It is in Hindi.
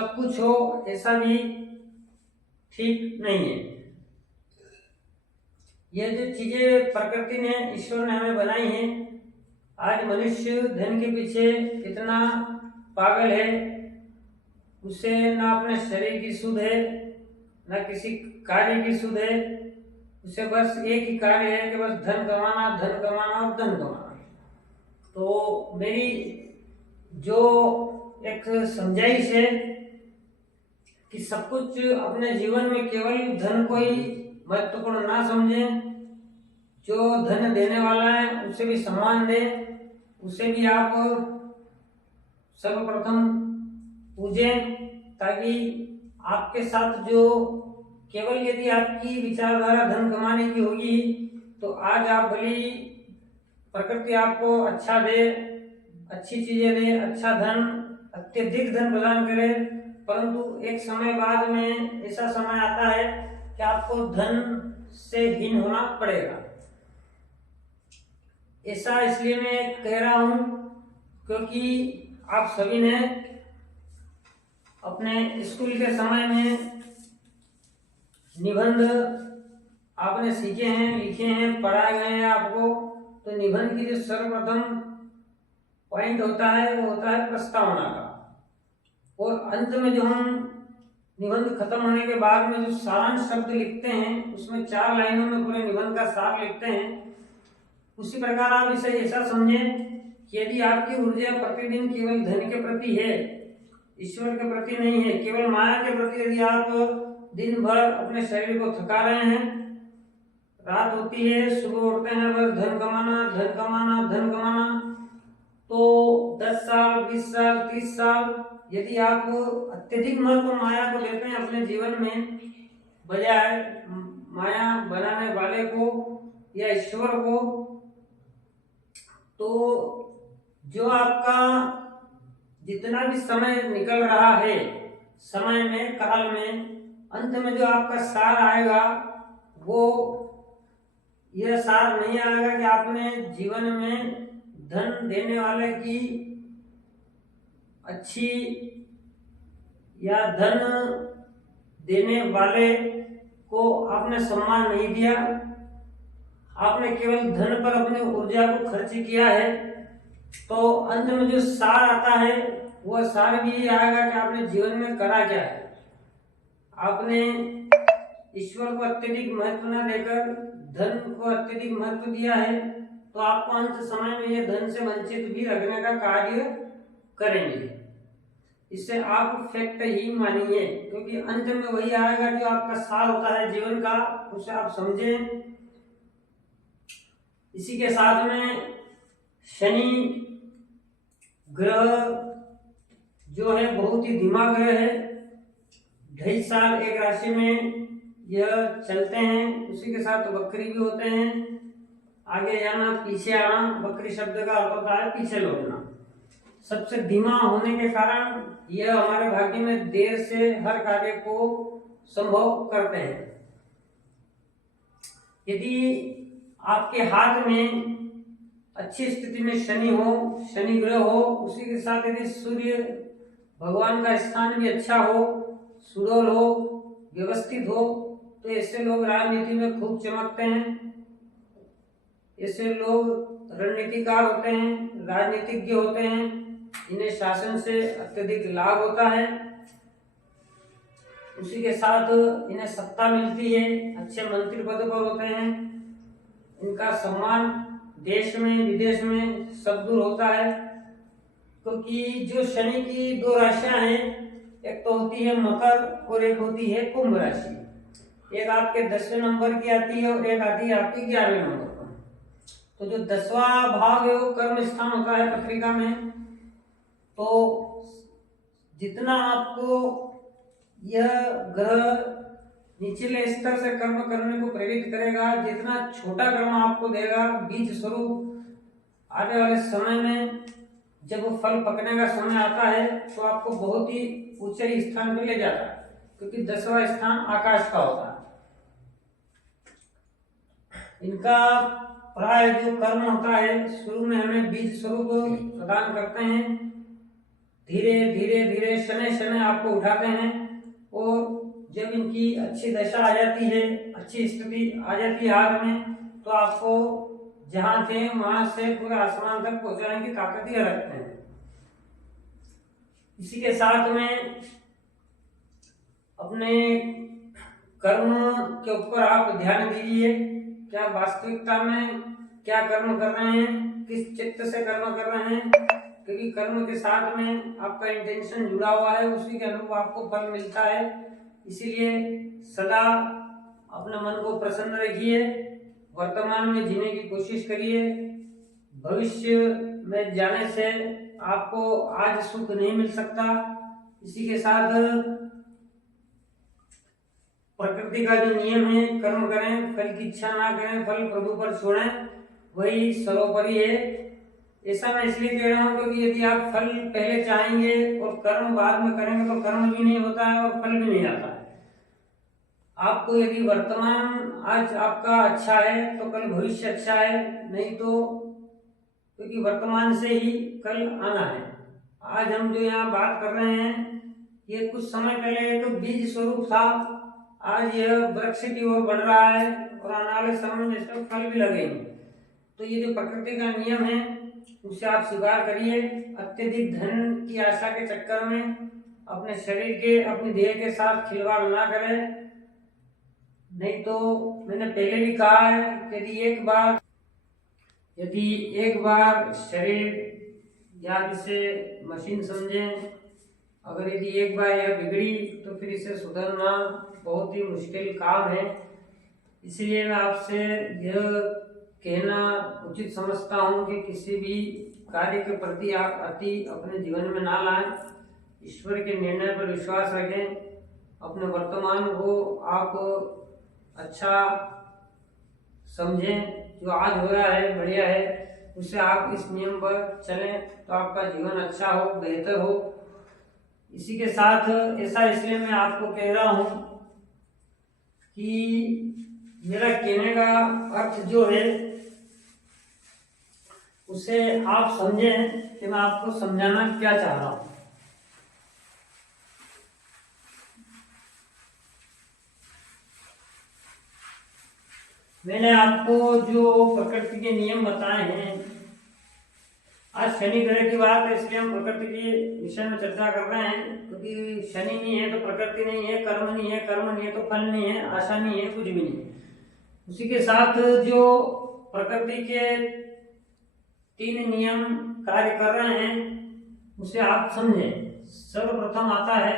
सब कुछ हो ऐसा भी ठीक नहीं है। ये जो चीजें प्रकृति ने, ईश्वर ने हमें बनाई हैं, आज मनुष्य धन के पीछे इतना पागल है, उसे ना अपने शरीर की सुध है, ना किसी कार्य की सुध है। उसे बस एक ही कार्य है कि बस धन कमाना, धन कमाना और धन कमाना। तो मेरी जो एक समझाइश है कि सब कुछ अपने जीवन में केवल धन को ही महत्वपूर्ण ना समझें। जो धन देने वाला है उसे भी सम्मान दे, उसे भी आप सर्वप्रथम पूजें, ताकि आपके साथ जो केवल यदि आपकी विचारधारा धन कमाने की होगी तो आज आप भली प्रकृति आपको अच्छा दे, अच्छी चीजें दे, अच्छा धन, अत्यधिक धन प्रदान करे, परंतु एक समय बाद में ऐसा समय आता है कि आपको धन से हीन होना पड़ेगा। ऐसा इसलिए मैं कह रहा हूं क्योंकि आप सभी ने अपने स्कूल के समय में निबंध आपने सीखे हैं, लिखे हैं, पढ़ाए गए हैं आपको। तो निबंध की जो सर्वप्रथम पॉइंट होता है वो होता है प्रस्तावना का, और अंत में जो हम निबंध खत्म होने के बाद में जो सारांश शब्द लिखते हैं उसमें 4 लाइनों में पूरे निबंध का सार लिखते हैं। उसी प्रकार आप इसे ऐसा समझें कि यदि आपकी ऊर्जा प्रतिदिन केवल धन के प्रति है, ईश्वर के प्रति नहीं है, केवल माया के प्रति यदि आप दिन भर अपने शरीर को थका रहे हैं, रात होती है, सुबह उठते हैं, बस धन कमाना, धन कमाना, धन कमाना, तो 10 साल, 20 साल, 30 साल यदि आप अत्यधिक महत्व माया को देते हैं अपने जीवन में, बजाय माया बनाने वाले को या ईश्वर को, तो जो आपका जितना भी समय निकल रहा है, समय में, काल में, अंत में जो आपका सार आएगा वो यह सार नहीं आएगा कि आपने जीवन में धन देने वाले की अच्छी या धन देने वाले को आपने सम्मान नहीं दिया, आपने केवल धन पर अपनी ऊर्जा को खर्च किया है। तो अंत में जो सार आता है वह सार भी आएगा कि आपने जीवन में करा क्या है। आपने ईश्वर को अत्यधिक महत्व न देकर धन को अत्यधिक महत्व दिया है, तो आपको अंत समय में ये धन से वंचित भी रखने का कार्य करेंगे। इससे आप फैक्ट ही मानिए, क्योंकि अंत में वही आएगा जो आपका सार होता है जीवन का, उसे आप समझें। इसी के साथ में शनि ग्रह जो है बहुत ही धीमा ग्रह है, 2.5 साल एक राशि में यह चलते हैं, उसी के साथ वक्री भी होते हैं, आगे जाना, पीछे आना। वक्री शब्द का अर्थ होता है पीछे लौटना। सबसे धीमा होने के कारण यह हमारे भाग्य में देर से हर कार्य को संभव करते हैं। यदि आपके हाथ में अच्छी स्थिति में शनि हो, शनि ग्रह हो, उसी के साथ यदि सूर्य भगवान का स्थान भी अच्छा हो, सुडौल हो, व्यवस्थित हो, तो ऐसे लोग राजनीति में खूब चमकते हैं, ऐसे लोग रणनीतिकार होते हैं, राजनीतिज्ञ होते हैं, इन्हें शासन से अत्यधिक लाभ होता है, उसी के साथ इन्हें सत्ता मिलती है, अच्छे मंत्री पद पर होते हैं, इनका सम्मान देश में विदेश में सब दूर होता है। क्योंकि जो शनि की 2 राशियां हैं, एक तो होती है मकर और एक होती है कुंभ राशि। एक आपके 10वें नंबर की आती है और एक आती है आपकी 11वें नंबर पर। तो जो 10वां भाव है वो कर्म स्थान होता है पत्रिका में। तो जितना आपको यह ग्रह निचले स्तर से कर्म करने को प्रेरित करेगा, जितना छोटा कर्म आपको देगा, बीज स्वरूप आने वाले समय में जब वो फल पकने का समय आता है तो आपको बहुत ही ऊंचे स्थान पर ले जाता है, क्योंकि 10वां स्थान आकाश का होता है। इनका प्राय जो कर्म होता है शुरू में हमें बीज स्वरूप प्रदान करते हैं, धीरे धीरे धीरे शनै शनै आपको उठाते हैं, और जब इनकी अच्छी दशा आ जाती है, अच्छी स्थिति आ जाती है हाथ में, तो आपको जहां थे वहां से पूरे आसमान तक पहुंचाने की ताकत ही रखते हैं। इसी के साथ में अपने कर्म के ऊपर आप ध्यान दीजिए, क्या वास्तविकता में क्या कर्म कर रहे हैं, किस चित्त से कर्म कर रहे हैं, क्योंकि कर्म के साथ में आपका इंटेंशन जुड़ा हुआ है, उसी के अनुरूप आपको फल मिलता है। इसीलिए सदा अपने मन को प्रसन्न रखिए, वर्तमान में जीने की कोशिश करिए। भविष्य में जाने से आपको आज सुख नहीं मिल सकता। इसी के साथ प्रकृति का जो नियम है, कर्म करें, फल की इच्छा ना करें, फल प्रभु पर छोड़ें, वही सर्वोपरि है। ऐसा मैं इसलिए कह रहा हूं क्योंकि यदि आप फल पहले चाहेंगे और कर्म बाद में करेंगे तो कर्म भी नहीं होता है और फल भी नहीं आता है। आपको यदि वर्तमान आज आपका अच्छा है तो कल भविष्य अच्छा है, नहीं तो क्योंकि वर्तमान से ही कल आना है। आज हम जो यहाँ बात कर रहे हैं, ये कुछ समय पहले एक बीज स्वरूप था, आज यह वृक्ष की ओर बढ़ रहा है और आने वाले समय में इसमें फल भी लगेंगे। तो ये जो प्रकृति का नियम है उसे आप स्वीकार करिए। अत्यधिक धन की आशा के चक्कर में अपने शरीर के, अपनी देह के साथ खिलवाड़ ना करें, नहीं तो मैंने पहले भी कहा है कि यदि एक बार शरीर या इसे मशीन समझें, अगर यदि एक बार यह बिगड़ी तो फिर इसे सुधारना बहुत ही मुश्किल काम है। इसलिए मैं आपसे यह कहना उचित समझता हूँ कि किसी भी कार्य के प्रति आप अति अपने जीवन में ना लाएं, ईश्वर के निर्णय पर विश्वास रखें, अपने वर्तमान को आप अच्छा समझें, जो आज हो रहा है बढ़िया है, उससे आप इस नियम पर चलें तो आपका जीवन अच्छा हो, बेहतर हो। इसी के साथ ऐसा इसलिए मैं आपको कह रहा हूं कि मेरा कहने का अर्थ जो है उसे आप समझें कि मैं आपको समझाना क्या चाह रहा हूं। मैंने आपको जो प्रकृति के नियम बताए हैं, आज शनि ग्रह की बात है इसलिए हम प्रकृति के विषय में चर्चा कर रहे हैं, क्योंकि शनि नहीं है तो प्रकृति नहीं है, कर्म नहीं है, कर्म नहीं है तो फल नहीं है, आशा नहीं है, कुछ भी नहीं है। उसी के साथ जो प्रकृति के 3 नियम कार्य कर रहे हैं उसे आप समझें। सर्वप्रथम आता है